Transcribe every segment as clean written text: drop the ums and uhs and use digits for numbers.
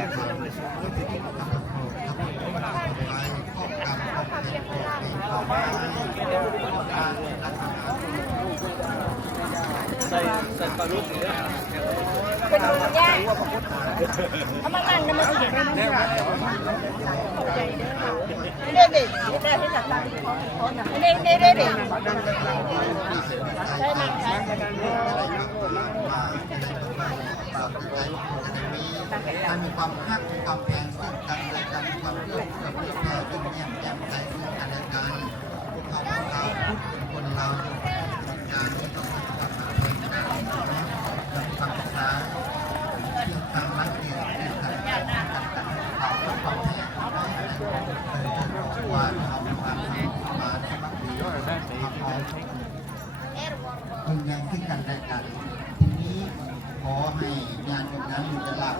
เป็นคนยากทำมากันนะมันเสียงเด็กเด็กได้ที่จัดการเด็กเด็กเด็กใช่ไหมคะมันมีความฮักมีความแพงซึ่งกันและกันมีความเพื่อแผ่ซึ่งแย้มใจซึ่งกันและกันพวกเขาคนเราการที่ต้องปฏิบัติตนการศึกษาที่ทางรัฐเองที่ทางการเขาความแพงว่าเขาความมาที่มักดีความพอคุณยังซึ่งกันและกันทีนี้ขอให้งานของนั้นมีหลัก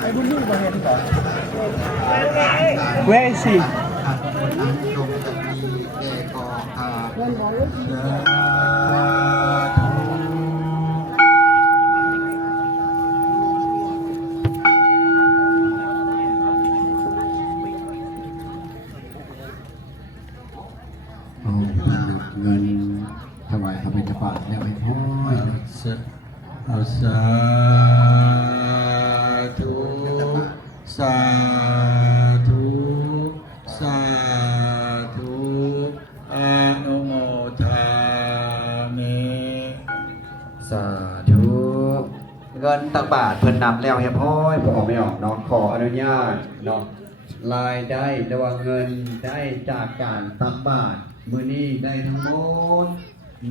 ไอ้บุญนี่มาเห็นก่อนเว้ยสิขัดคนนั้นจงจะมีแก่ก่อขาดเงินถวายพระบิณฑบาตแล้วให้พ่อเอาสาธุสาธุสาธุอนุโมทามิสาธุเงินตักบาทเพิ่นนำแล้วให้พ่อออกไม่ออกเนาะขออนุญาตเนาะรายได้ระหว่างเงินได้จากการตักบาทมื้อนี้ได้ทั้งหมด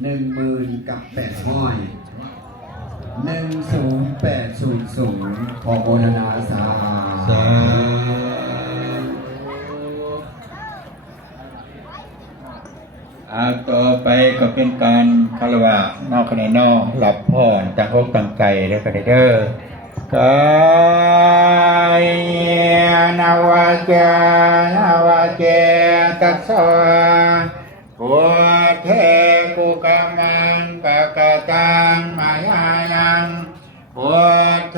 10,000 กับ800 10800ขอโมทนาสาธุต่อไปก็เป็นการคารวะนอกในนอกหลับพรต่างอกต่างใจและก็ได้เด้อกายนาวาจานาวาเจตัสสะพุทเทกุกัมมังปะกะตังมายายังพุทโธ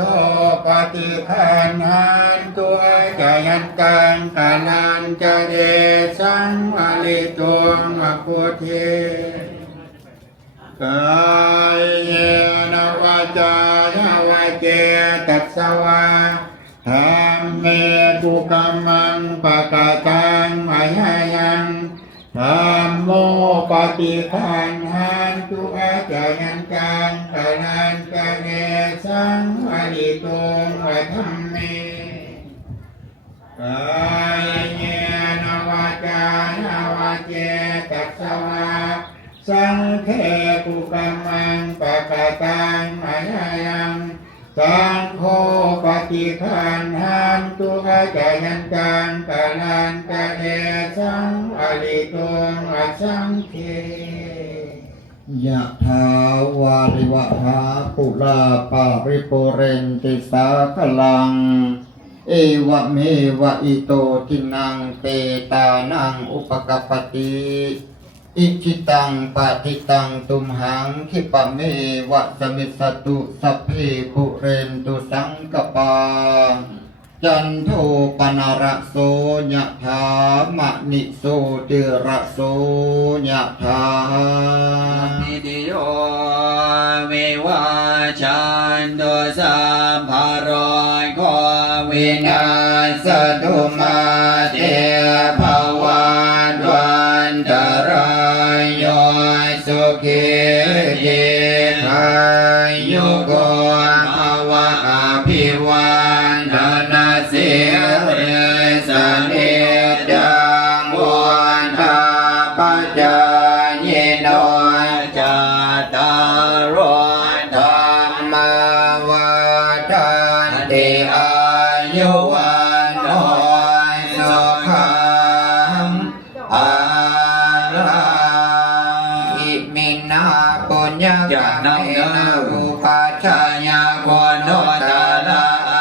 ปฏิคันหันตัวจยันตังกานันจะเดสังวลิตุงอพุทเทกายเยนวาจายาวาเจตัสสะวะธรรมเมกุกัมมังปะกะตังมายายังธัมโมปฏิคันหันตุอาจายันกังกานันกะเนสังวลิตุงวะธัมเมกายเยนวาจายาวาเจตัสสะวะสังฆเขกุกัมมังปะกะตังมายายังสังโฆปฏิคันหันตุอาจายันกังกานันกะเนสังวลิตุงวะสังฆเขยะถาวาริวหาปุราปาริปุเรนติสาคลังเอวะเมวะอิโตทินังเตตานังอุปกปปติอิจิตังปฏิตังตุมหังคิปะเมวะสมิสสตุสัพเพปุเรนตุสังกปาจันโทปนาระโสยะถามะนิโสติระโสยะถานิติโยวิวาชันตุสัพพะโรโควินาศตุมาเตภวันวันตรายโยสุขีจิขายุโกภวะอภิวันธนาสิริสนิจังวันตาปัจจายโนจัตตารธรรมวัฏันติอายุวันโนสุขังอรังอิมินาปุญญาเมนะอุปัชฌายาโกโนตาลาอ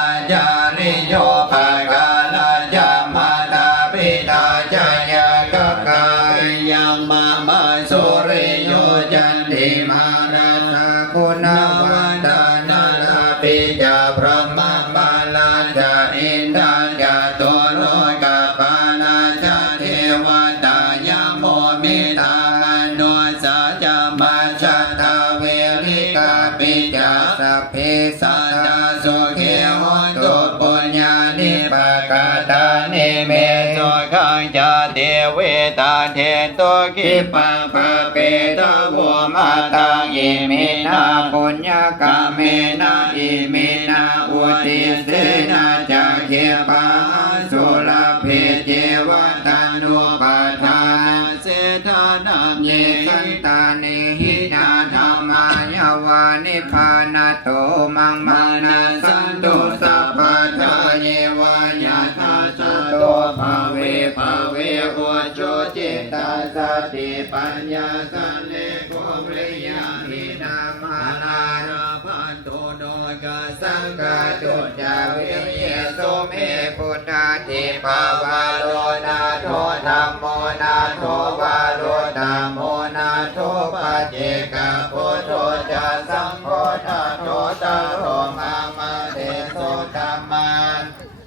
ขังจะเทเวตาเทตุกิปังปะเปตะโวมาตังอิมินาปุญญกาเมนะอิมินาอุติเสนาจะเขปังสุลเพเจวตานุปาทานเสธานังเยสันตานิหินาธรรมายาวานิพานาโตมังมานาสันตุสัพพะทาเยวายาธาสโตภาเวภาเวอุจโจจิตาสติปัญญาสันเลโกเรยามินามานาราพันโตโนกาสังกาจุจาวิเยโสเมพุทธาติภาวาโลนาโทธัมโมนาโทวาโลธัมโมนาโทปัจเจกพุทโธจะสังโฆนาโทตะโรมามาเดโสธัมมา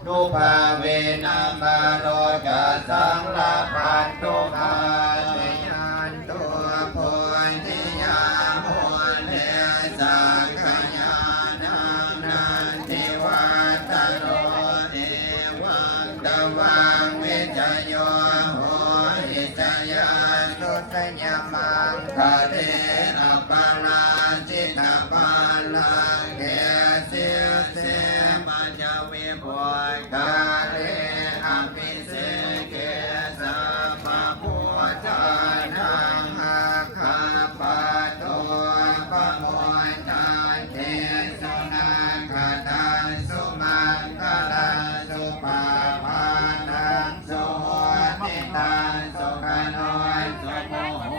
นุภาเวนะมาโรจะสังลาภันตุมาเตยันตัวโพธิยาโมเทสังขยานังนันทิวัตโรเอวังตวังวิจโยโหหิจยานุสยมังคาเทนะปาราจิตาปาลังเกเสเสปัญญเวโพกาเลอภิเสเกสัพพะพุทธานังอาคาปะโตปะโมทันเทสุนังคตังสุมังคลังสุปาปานังสุติตังสุขโนสุโมโห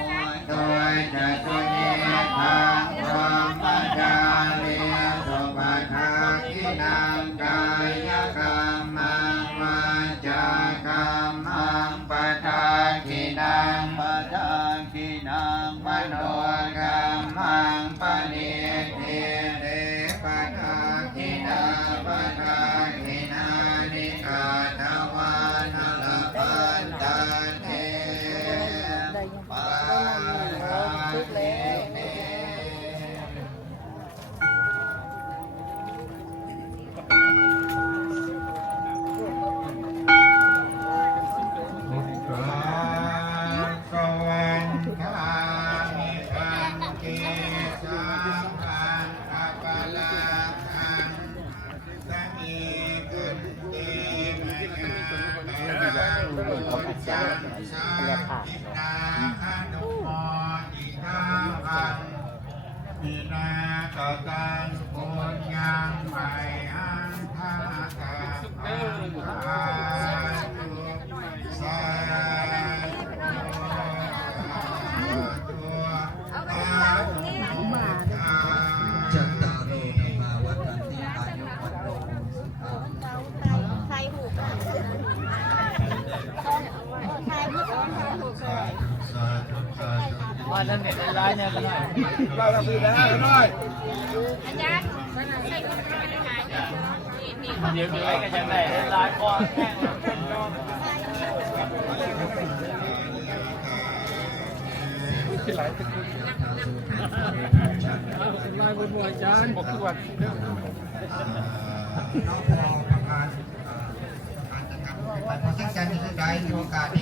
โตจะสุเยทังพรหมจารีสุปะทังกินังกายกรรมังวาจากรรมังปะทังกินังปะทังกินังมโนกรรมังปะนิเทเรปะทังกินังปะทังกินานิกาตวานลปันตันเทปาราเน สวันทามิคันเกสัมพันอัปปะลาคันสังเอกุนเตมยาปะรังโกจันชาตินาอนุโมทิตาพังปินาตตังปุญญังไมหังภาคังอังคาตุสาจัตตารโอธรรมาวัฏันติอายุวันโนสุขัง ใครหูกใครหูก ว่านั่นเนี่ยร้ายเนี่ยก็ได้ เราทำดีแล้วหน่อย อาจารย์ใส่ก็ได้นี่ เดี๋ยวมีอะไรก็จะได้ร้ายก่อนแห้งลายบนหัวจานบอกทุกวัน น้องพอประกาศการจัดการพอสักจันทร์จะได้มีโอกาสนี้